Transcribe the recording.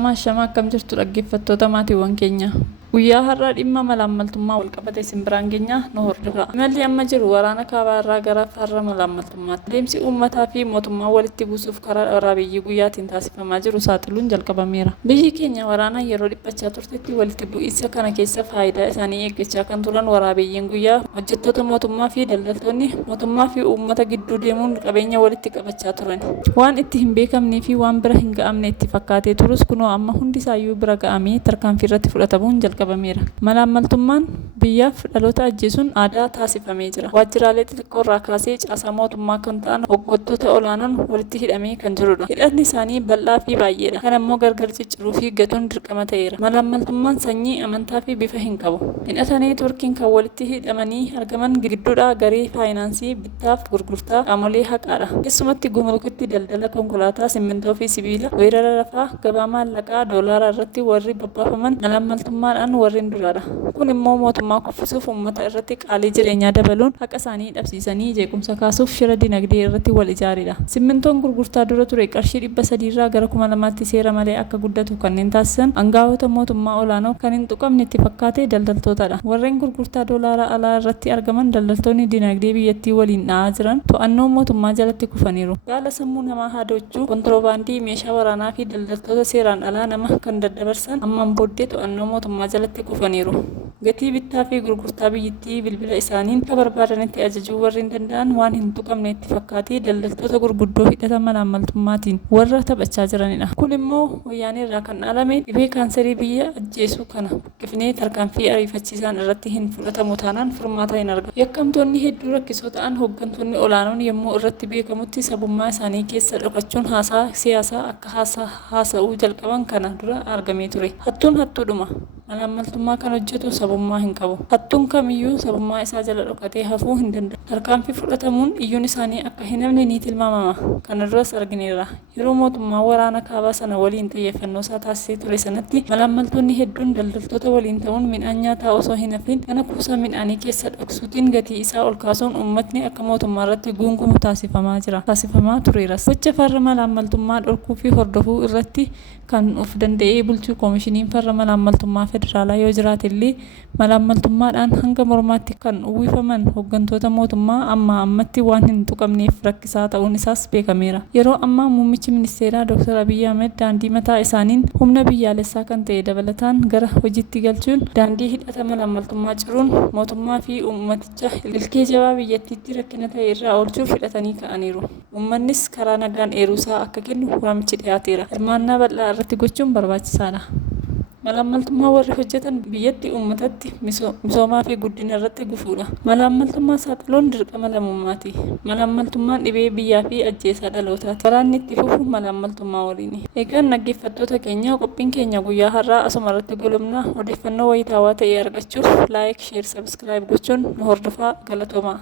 Ashama akkam jirtu dhaggeeffattoota maatiiwwan keenya. Guyyaa har'aa dhimma malaammaltummaa wal qabate simbiraan keenya nu hordofa. Imalli amma jiru waraana kaabaa irraa gara farra malaammaltummaatti. Deemsi uummataa fi mootummaa walitti buusuuf karaa waraabiyyi guyyaatiin taasifamaa jiru saaxiluun jalqabameera. Biyyi keenya waraana yeroo dhiphachaa turtetti walitti bu'iinsa kana keessa faayidaa isaanii eeggachaa kan turan waraabiyyiin guyyaa hojjettoota mootummaa fi daldaltoonni mootummaa fi uummata gidduu deemuun qabeenya walitti qabachaa turan. Waan itti hin beekamnee fi waan bira hin ga'amne itti fakkaatee turus kunoo amma hundisaayyuu bira ga'amee tarkaanfii irratti fudhatamuun jalqabameera. Malaammaltummaan biyyaaf dhaloota ajjeesuun aadaa taasifamee jira. Waajjiraalee xixiqqoo irraa kaasee caasaa mootummaa kan ta'an hoggantoota olaanoon walitti hidhamee kan jirudha. Hidhanni isaanii bal'aa fi baay'eedha. Kan ammoo gargar cicciruu fi gatuun dirqama ta'eera. Malaammaltummaan sanyii, amantaa fi bifa hin qabu. Hidhatanii turkiin kan walitti hidhamanii argaman gidduudhaa garee faayinaansii bittaaf gurgurtaa qaamolee haqaadha. Keessumatti gumurukitti daldala konkolaataa, simmintoo fi sibiila, weerara lafaa, gabaa maallaqaa doolaaraa irratti warri babbaafaman malaammaltummaadhaan warreen duraadha. Kun immoo mootummaa kuffisuuf uummata irratti qaalii jireenyaa dabaluun haqa isaanii dhabsiisanii jeequmsa kaasuuf shira dinagdee irratti wal ijaaridha. Simmintoon gurgurtaa dura ture qarshii 300 irraa gara 2000tti seera malee akka guddatu kanneen taasisan aangaa'ota mootummaa olaanoo kan hin tuqamne itti fakkaate daldaltootadha. Warreen gurgurtaa doolaaraa alaa irratti argaman daldaltoonni dinagdee biyyattii waliin dha'aa jiran to'annoo mootummaa jalatti kufaniiru. Yaala sammuu namaa haadachuu, kontiroobaandii meeshaa waraanaa fi daldaltoota seeraan alaa nama kan daddabarsan ammaan booddee to'annoo mootummaa jalatti kufaniiru. Gatii bittaa fi gurgurtaa biyyattii bilbila isaaniin akka barbaadanitti ajajuu warri hin danda'an waan hin tuqamne itti fakkaatee daldaltoota gurguddoo hidhata malaammaltummaatiin warra taphachaa jiranidha. Kun immoo wayyaanee irraa kan dhaalame dhibee kaanserii biyya ajjeesuu kana buqqifnee tarkaanfii ariifachiisaan irratti hin fudhatamu taanaan furmaata hin argamu. Yakkamtoonni hedduu rakkisoo ta'an hooggantoonni olaanoon yommuu irratti beekamutti sabummaa isaanii keessa dhokachuun haasaa siyaasaa akka haasa'uu jalqaban kana dura argamee ture. Hattuun hattuudhuma. Malaammaltummaa kan hojjetu sabummaa hin qabu. Hattuun kamiyyuu sabummaa isaa jala dhokatee hafuu hin danda'u. Tarkaanfii fudhatamuun iyyuun isaanii akka hin hafne ni tilmaamama. Kana duras argineerra. Yeroo mootummaa waraana kaabaa sana waliin xiyyeeffannoo isaa taasisee ture sanatti malaammaltoonni hedduun daldaltoota waliin ta'uun midhaan nyaataa osoo hin hafin kana kuusaa midhaanii keessa dhoksuutiin gatii isaa ol kaasuun uummatni akka mootummaa irratti guungumu taasifamaa tureeras. Gocha farra malaammaltummaa dhorkuu fi hordofuu irratti kan of danda'ee bulchuu koomishiniin farra malaammaltummaa federaalaa yoo jiraate illee malaammaltummaadhaan hanga mormaatti kan uwwifaman hooggantoota mootummaa ammatti waan hin tuqamneef rakkisaa ta'uun isaas beekameera. Yeroo ammaa muummichi ministeeraa Dr. Abiyyi Ahmed daandii mataa isaaniin humna biyyaalessaa kan ta'e dabalataan gara hojiitti galchuun daandii hidhata malaammaltummaa ciruun mootummaa fi uummaticha ilkee jabaa biyyattiitti rakkina ta'e irraa oolchuuf hidhatanii ka'aniiru. Uummannis karaa nagaan eeruusaa akka kennu waamichi dhiyaateera. Hirmaannaa bal'aa irratti gochuun barbaachisaadha. Malaammaltummaa warri hojjetan biyyatti uummatatti misoomaa fi guddina irratti gufuudha. Malaammaltummaa saaxiluun dirqama lammummaati. Malaammaltummaan dhibee biyyaa fi ajjeesaa dhalootaati. Waraanni itti fufu malaammaltummaa waliini. Egaan dhaggeeffattoota keenya qophiin keenya guyyaa har'aa asuma irratti goolabna. Odeeffannoo wayitaawaa ta'e argachuuf laayik, sheer, sabskiraayib gochuun nu hordofaa. Galatoomaa.